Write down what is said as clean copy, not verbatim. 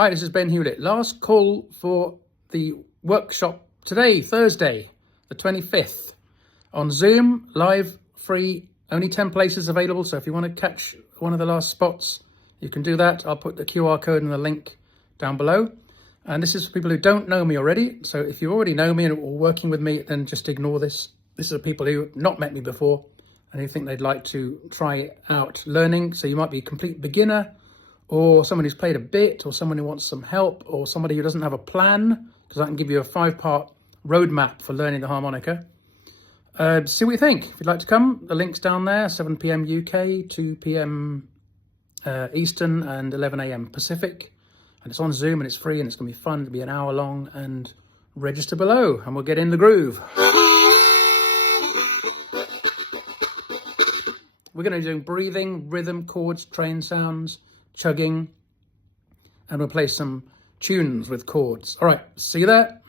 Hi, this is Ben Hewlett. Last call for the workshop today, Thursday, the 25th, on Zoom, live, free, only 10 places available. So if you want to catch one of the last spots, you can do that. I'll put the QR code and the link down below. And this is for people who don't know me already. So if you already know me and are working with me, then just ignore this. This is for people who have not met me before and who think they'd like to try out learning. So you might be a complete beginner, or someone who's played a bit, or someone who wants some help, or somebody who doesn't have a plan, because I can give you a 5-part roadmap for learning the harmonica. See what you think. If you'd like to come, the link's down there, 7 p.m. UK, 2 p.m. Eastern, and 11 a.m. Pacific. And it's on Zoom, and it's free, and it's going to be fun. It'll be an hour long, and register below, and we'll get in the groove. We're going to be doing breathing, rhythm, chords, train sounds, chugging, and we'll play some tunes with chords. All right, see you there.